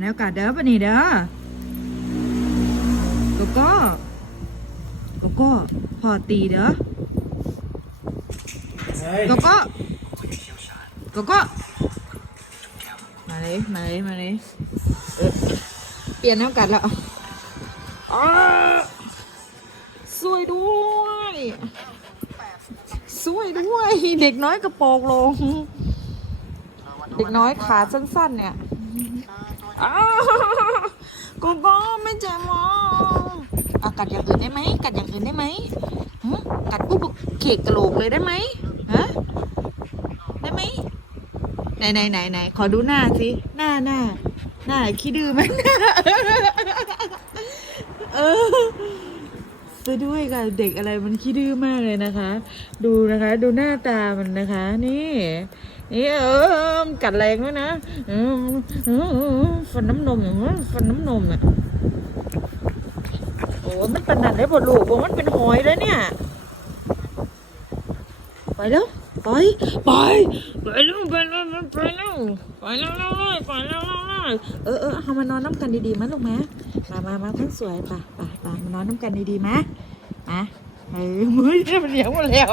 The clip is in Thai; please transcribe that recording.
เดี๋ยวกัดเด้อปะนี่เด้อโกโก้โกโก้พอตีเด้อเฮ้ยโกโก้โกโก้มาเลยมาเลยมาเลยเออเปลี่ยนน้ำกัดแล้วอ้าสวยด้วยสวยด้วย เด็กน้อยกระโปรงลง เด็กน้อยขาสั้นๆเนี่ย กโก้ไม่เจ็บหรออะกัดอย่างอื่นได้ไหมกัดอย่างอื่นได้ไหมหึกัดปุ๊บเขกกระโหลกเลยได้ไหมฮะได้ไหมไหนไหนไหนไหนขอดูหน้าสิหน้าหน้าหน้าขี้ดื้อไหมเออซะด้วยค่ะเด็กอะไรมันขี้ดื้อมากเลยนะคะ ดูนะคะ ดูหน้าตามันนะคะ นี่ นี่เออมันกัดแรงด้วยนะฟันน้ำนมอย่างว่าฟันน้ำนมอะโอ้มันปนัดได้บทลูกโอ้มันเป็นหอยแล้วเนี่ยไปแล้วไปไปไปแล้วไปแล้วไปแล้วไปแล้วไปแล้วไปแล้วเออเออเอามานอนน้ำกันดีๆมั้ยลูกมะมามามาคนสวยไปไปไปมานอนน้ำกันดีๆมะมาเออมือเนี่ยมันเหนียวหมดแล้ว